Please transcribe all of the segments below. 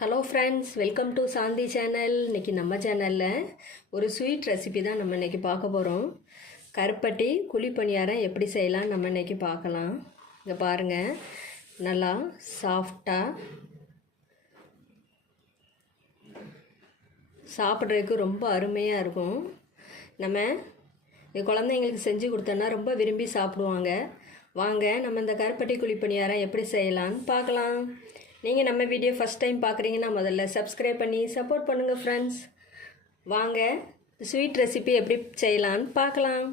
Hello friends welcome to Shanti channel இன்னைக்கு நம்ம சேனலில் ஒரு ஸ்வீட் ரெசிபி தான் நம்ம இன்றைக்கி பார்க்க போகிறோம் கருப்பட்டி குழி பணியாரம் எப்படி செய்யலாம் நம்ம இன்னைக்கு பார்க்கலாம். இங்கே பாருங்கள் நல்லா சாஃப்டாக சாப்பிட்றதுக்கு ரொம்ப அருமையாக இருக்கும். நம்ம இது குழந்தைங்களுக்கு செஞ்சு கொடுத்தோன்னா ரொம்ப விரும்பி சாப்பிடுவாங்க. வாங்க நம்ம இந்த கருப்பட்டி குழி பணியாரம் எப்படி செய்யலான்னு பார்க்கலாம். நீங்கள் நம்ம வீடியோ ஃபஸ்ட் டைம் பார்க்குறீங்கன்னா முதல்ல சப்ஸ்கிரைப் பண்ணி சப்போர்ட் பண்ணுங்கள் ஃப்ரெண்ட்ஸ் வாங்க ஸ்வீட் ரெசிபி எப்படி செய்யலான்னு பார்க்கலாம்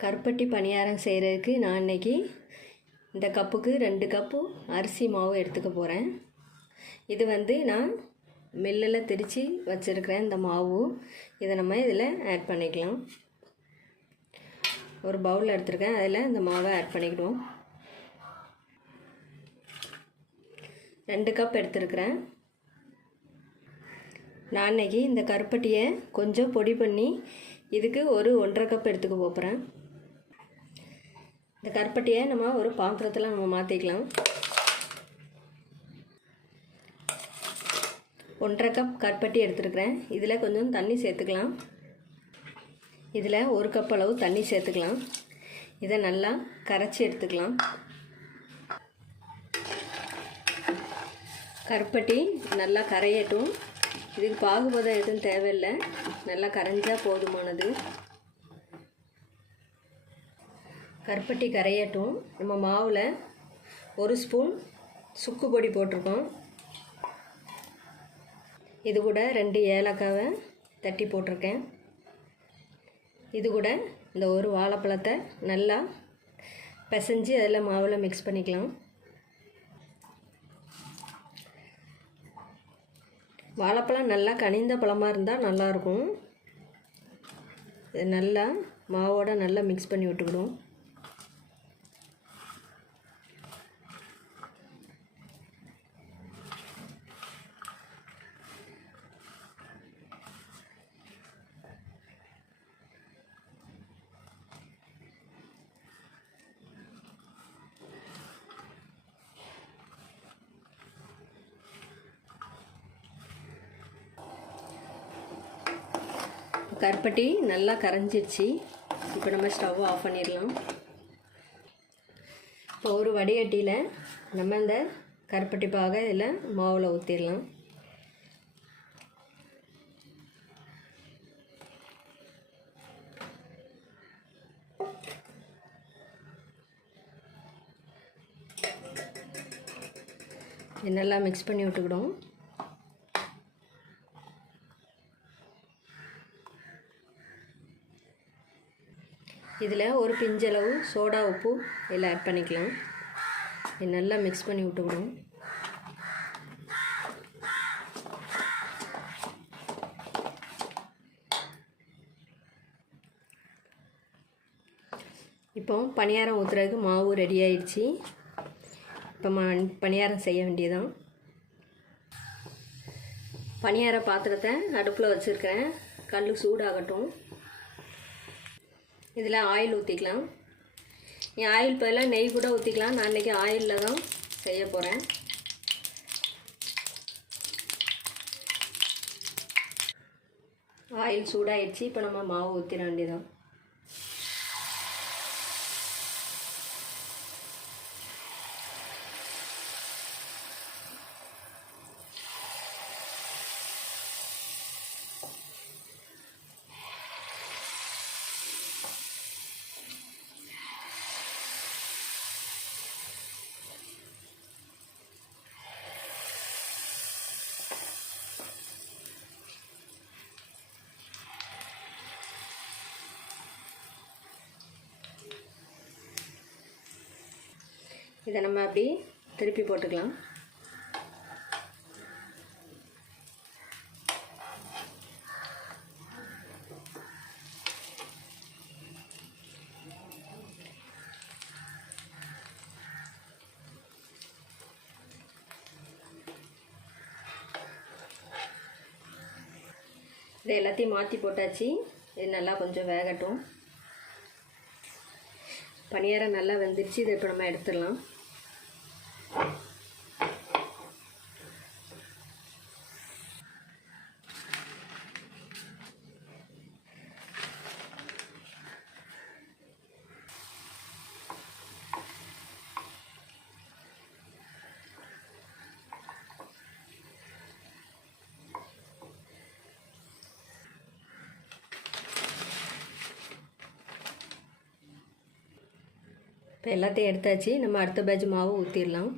கருப்பட்டி பணியாரம் செய்கிறதுக்கு நான் இன்றைக்கி இந்த கப்புக்கு ரெண்டு கப்பு அரிசி மாவு எடுத்துக்க போகிறேன் இது வந்து நான் மில்லில் திரித்து வச்சுருக்கிறேன் இந்த மாவு இதை நம்ம இதில் ஆட் பண்ணிக்கலாம். ஒரு பவுல் எடுத்துருக்கேன் அதில் இந்த மாவை ஆட் பண்ணிக்கிடுவோம். ரெண்டு கப் எடுத்துருக்கிறேன். நான் இன்னைக்கு இந்த கருப்பட்டியை கொஞ்சம் பொடி பண்ணி இதுக்கு ஒரு ஒன்றரை கப் எடுத்துக்க போகிறேன் இந்த கருப்பட்டியை நம்ம ஒரு பாத்திரத்தில் நம்ம மாற்றிக்கலாம் ஒன்றரை கப் கருப்பட்டி எடுத்துருக்கிறேன். இதில் கொஞ்சம் தண்ணி சேர்த்துக்கலாம். இதில் ஒரு கப் அளவு தண்ணி சேர்த்துக்கலாம். இதை நல்லா கரைச்சி எடுத்துக்கலாம். கருப்பட்டி நல்லா கரையட்டும். இதுக்கு பாகுபதம் எதுவும் தேவையில்லை. நல்லா கரைஞ்சால் போதுமானது. கருப்பட்டி கரையட்டும். நம்ம மாவில் ஒரு ஸ்பூன் சுக்கு பொடி போட்டிருக்கோம். இது கூட ரெண்டு ஏலக்காவை தட்டி போட்டிருக்கேன். இது கூட இந்த ஒரு வாழைப்பழத்தை நல்லா பிசைஞ்சு அதில் மாவில் மிக்ஸ் பண்ணிக்கலாம். வாழைப்பழம் நல்லா கனிந்த பழமாக இருந்தால் நல்லாயிருக்கும் இது நல்லா மாவோட நல்லா மிக்ஸ் பண்ணி விட்டுக்கிடுவோம். கருப்பட்டி நல்லா கரைஞ்சிருச்சு. இப்போ நம்ம ஸ்டவ் ஆஃப் பண்ணிடலாம். இப்போ ஒரு வடிகட்டியில் நம்ம இந்த கருப்பட்டி பாக இதில் மாவில் ஊற்றிடலாம் நல்லா மிக்ஸ் பண்ணி விட்டுக்கிடும் இதில் ஒரு பிஞ்சளவு சோடா உப்பு இதில் ஆட் பண்ணிக்கலாம். இது நல்லா மிக்ஸ் பண்ணி விட்டுக்கணும். இப்போ பணியாரம் ஊற்றுறதுக்கு மாவு ரெடி ஆயிடுச்சு. இப்போ ம பணியாரம் செய்ய வேண்டியதான் பணியார பாத்திரத்தை அடுப்பில் வச்சுருக்கிறேன். கல் சூடாகட்டும். இதில் ஆயில் ஊற்றிக்கலாம். என் ஆயில் பதிலாக நெய் கூட ஊற்றிக்கலாம். நான் இன்றைக்கி ஆயிலில் தான் செய்ய போகிறேன். ஆயில் சூடாகிடுச்சு இப்போ நம்ம மாவு ஊற்றிட வேண்டியதான் இதை நம்ம அப்படி திருப்பி போட்டுக்கலாம். இதை எல்லாத்தையும் மாற்றி போட்டாச்சு. இது நல்லா கொஞ்சம் வேகட்டும். பணியாரம் நல்லா வெந்துருச்சு. இதை இப்போ நம்ம எடுத்துடலாம். இப்போ எல்லாத்தையும் எடுத்தாச்சு. நம்ம அடுத்த பேட்ச் மாவு ஊற்றிடலாம்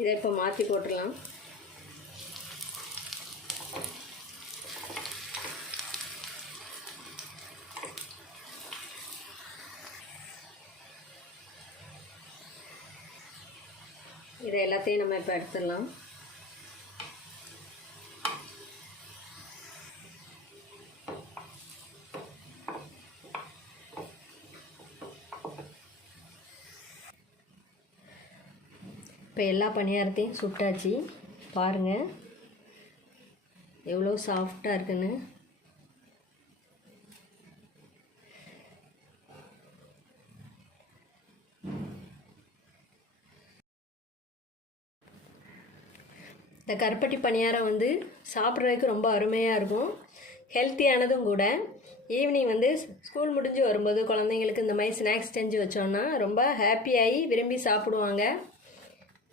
இதை இப்போ மாற்றி போட்டுடலாம். இதை எல்லாத்தையும் நம்ம இப்போ எடுத்துடலாம். இப்போ எல்லா பணியாரத்தையும் சுட்டாச்சு. பாருங்கள் எவ்வளோ சாஃப்டாக இருக்குன்னு. இந்த கருப்பட்டி பணியாரம் வந்து சாப்பிட்றதுக்கு ரொம்ப அருமையாக இருக்கும். ஹெல்த்தியானதும் கூட. ஈவினிங் வந்து ஸ்கூல் முடிஞ்சு வரும்போது குழந்தைங்களுக்கு இந்த மாதிரி ஸ்நாக்ஸ் செஞ்சு வச்சோன்னா ரொம்ப ஹாப்பியாகி விரும்பி சாப்பிடுவாங்க.